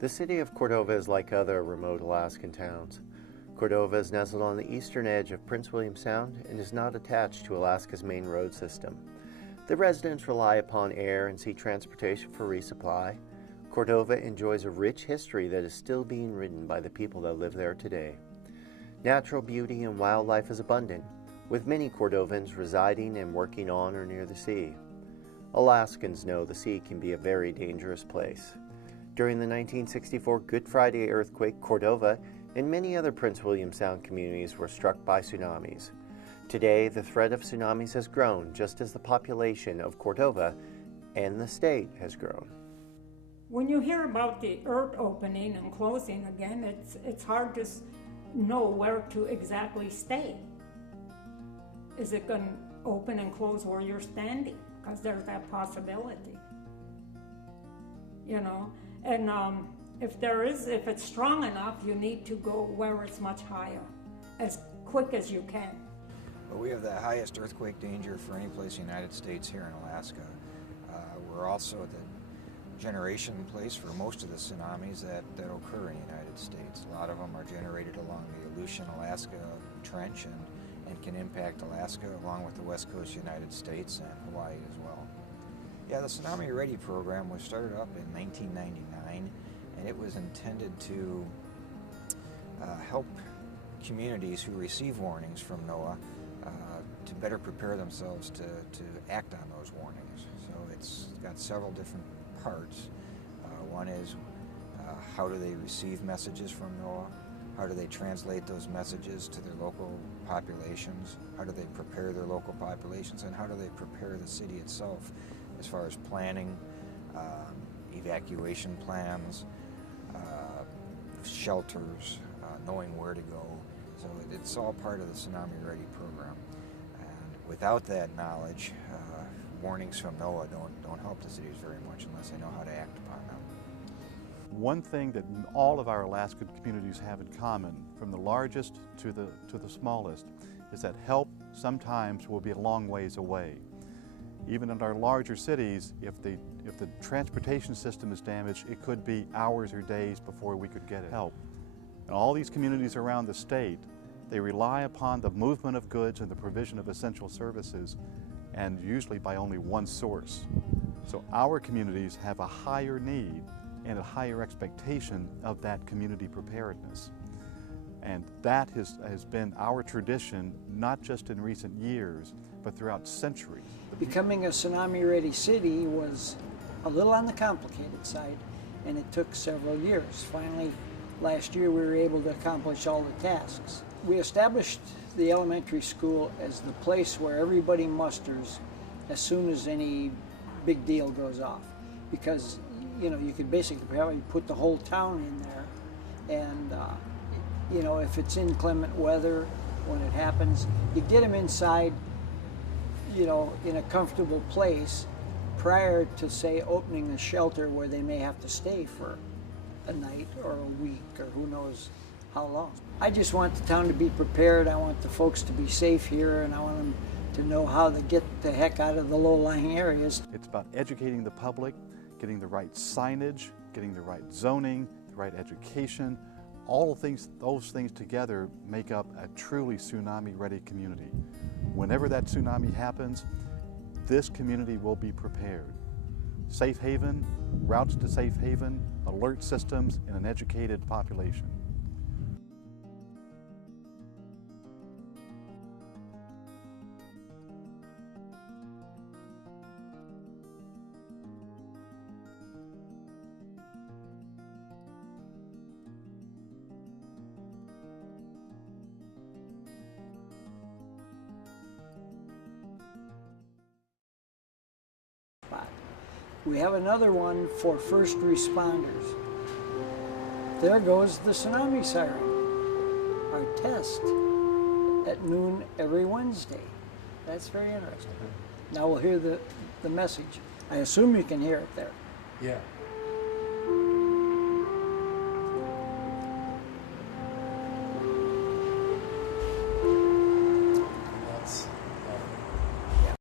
The city of Cordova is like other remote Alaskan towns. Cordova is nestled on the eastern edge of Prince William Sound and is not attached to Alaska's main road system. The residents rely upon air and sea transportation for resupply. Cordova enjoys a rich history that is still being ridden by the people that live there today. Natural beauty and wildlife is abundant, with many Cordovans residing and working on or near the sea. Alaskans know the sea can be a very dangerous place. During the 1964 Good Friday earthquake, Cordova and many other Prince William Sound communities were struck by tsunamis. Today, the threat of tsunamis has grown just as the population of Cordova and the state has grown. When you hear about the earth opening and closing again, it's hard to know where to exactly stay. Is it going to open and close where you're standing? Because there's that possibility, you know. And if it's strong enough, you need to go where it's much higher, as quick as you can. Well, we have the highest earthquake danger for any place in the United States here in Alaska. We're also the generation place for most of the tsunamis that occur in the United States. A lot of them are generated along the Aleutian-Alaska Trench and can impact Alaska along with the west coast of the United States and Hawaii as well. Yeah, the Tsunami Ready program was started up in 1999, and it was intended to help communities who receive warnings from NOAA to better prepare themselves to act on those warnings. So it's got several different parts. One is how do they receive messages from NOAA? How do they translate those messages to their local populations? How do they prepare their local populations? And how do they prepare the city itself as far as planning, evacuation plans, shelters, knowing where to go. So it's all part of the Tsunami Ready program. And without that knowledge, warnings from NOAA don't help the cities very much unless they know how to act upon them. One thing that all of our Alaskan communities have in common, from the largest to the smallest, is that help sometimes will be a long ways away. Even in our larger cities, if the transportation system is damaged, it could be hours or days before we could get help. And all these communities around the state, they rely upon the movement of goods and the provision of essential services, and usually by only one source. So our communities have a higher need and a higher expectation of that community preparedness. And that has been our tradition, not just in recent years, but throughout centuries. Becoming a tsunami-ready city was a little on the complicated side, and it took several years. Finally, last year we were able to accomplish all the tasks. We established the elementary school as the place where everybody musters as soon as any big deal goes off, because you know, you could basically probably put the whole town in there, and you know, if it's inclement weather when it happens, you get them inside, you know, in a comfortable place prior to, say, opening a shelter where they may have to stay for a night or a week or who knows how long. I just want the town to be prepared. I want the folks to be safe here, and I want them to know how to get the heck out of the low-lying areas. It's about educating the public, getting the right signage, getting the right zoning, the right education. All those things together make up a truly tsunami-ready community. Whenever that tsunami happens, this community will be prepared. Safe haven, routes to safe haven, alert systems, and an educated population. We have another one for first responders. There goes the tsunami siren, our test at noon every Wednesday. That's very interesting. Now we'll hear the message. I assume you can hear it there. Yeah.